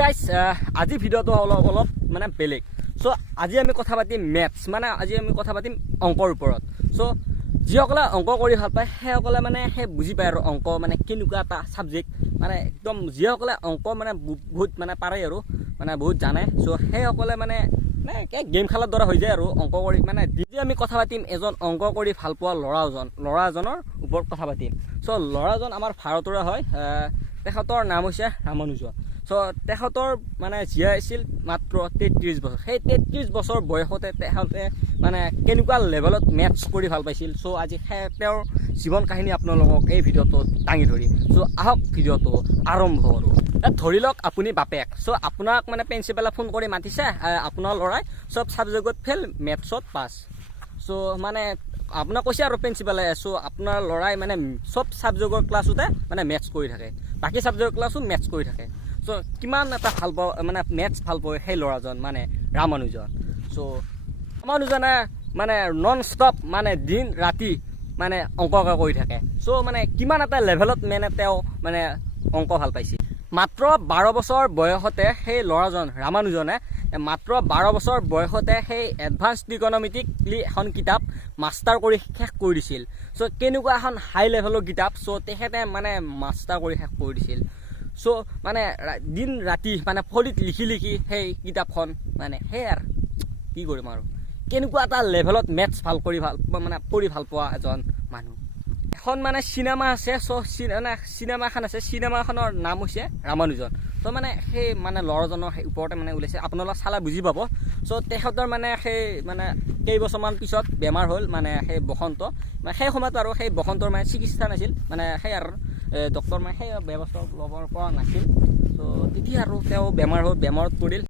Guys আজি ভিডিঅ'টো অলপ মানে বেলেগ। চ' আজি আমি কথা পাতিম মেথছ, মানে আজি আমি কথা পাতিম অংকৰ ওপৰত। চ' যিসকলে অংক কৰি ভাল পায় সেইসকলে মানে সেই বুজি পায় আৰু অংক মানে কেনেকুৱা এটা ছাবজেক্ট, মানে একদম যিসকলে অংক মানে বহুত মানে পাৰে আৰু মানে বহুত জানে। চ' সেইসকলে মানে গেম খেলাৰ দৰে হৈ যায় আৰু অংক কৰি। মানে যদি আমি কথা পাতিম এজন অংক কৰি ভাল পোৱা ল'ৰা এজনৰ ওপৰত কথা পাতিম। চ' ল'ৰাজন আমাৰ ভাৰতৰে হয়, তেখেতৰ নাম হৈছে ৰামানুজন। চ' তেখেতৰ মানে জীয়াই আছিল মাত্ৰ 33 বছৰ। সেই 33 বছৰ বয়সতে তেখেতে মানে কেনেকুৱা লেভেলত মেথছ কৰি ভাল পাইছিল। চ' আজি তেওঁৰ জীৱন কাহিনী আপোনালোকক এই ভিডিঅ'টোত দাঙি ধৰিম। চ' আহক ভিডিঅ'টো আৰম্ভ কৰোঁ। ধৰি লওক আপুনি বাপেক। চ' আপোনাক মানে প্ৰিন্সিপালে ফোন কৰি মাতিছে, আপোনাৰ ল'ৰাই চব ছাবজেক্টত ফেইল, মেথছত পাছ। চ' মানে আপোনাক কৈছে আৰু প্ৰিন্সিপালে, চ' আপোনাৰ ল'ৰাই মানে চব ছাবজেক্টৰ ক্লাছতে মানে মেথছ কৰি থাকে, বাকী ছাবজেক্টৰ ক্লাছো মেথছ কৰি থাকে। চ' কিমান এটা ভাল পাওঁ মানে মেথছ ভাল পায় সেই ল'ৰাজন মানে ৰামানুজন। চ' ৰামানুজনে মানে নন ষ্টপ মানে দিন ৰাতি মানে অংক কৰি থাকে। চ' মানে কিমান এটা লেভেলত মানে তেওঁ মানে অংক ভাল পাইছিল। মাত্ৰ 12 বছৰ বয়সতে সেই ল'ৰাজন ৰামানুজনে মাত্ৰ 12 বছৰ বয়সতে সেই এডভান্স ট্ৰিগন'মেট্ৰিক এখন কিতাপ মাষ্টাৰ কৰি শেষ কৰি দিছিল। চ' কেনেকুৱা এখন হাই লেভেলৰ কিতাপ। চ' তেখেতে মানে মাষ্টাৰ কৰি শেষ কৰি দিছিল। চ' মানে দিন ৰাতি মানে ফলিত লিখি সেই কিতাপখন মানে সেয়াৰ কি কৰিম আৰু কেনেকুৱা এটা লেভেলত মেথছ ভাল কৰি ভাল পোৱা এজন মানুহ। এখন মানে চিনেমা আছে। চ' চিনেমা এখন আছে, চিনেমাখনৰ নাম হৈছে ৰামানুজন। চ' মানে সেই মানে ল'ৰাজনৰ সেই ওপৰতে মানে ওলাইছে, আপোনালোকে চালে বুজি পাব। চ' তেখেতৰ মানে সেই মানে কেইবছৰমান পিছত বেমাৰ হ'ল, মানে সেই বসন্ত, মানে সেই সময়ত আৰু সেই বসন্তৰ মানে চিকিৎসা নাছিল, মানে সেই আৰু ডক্তৰ মানে সেই ব্যৱস্থা ল'ব পৰা নাছিল। চ' তেতিয়া আৰু তেওঁ বেমাৰ হ'ল, বেমাৰত পৰিল।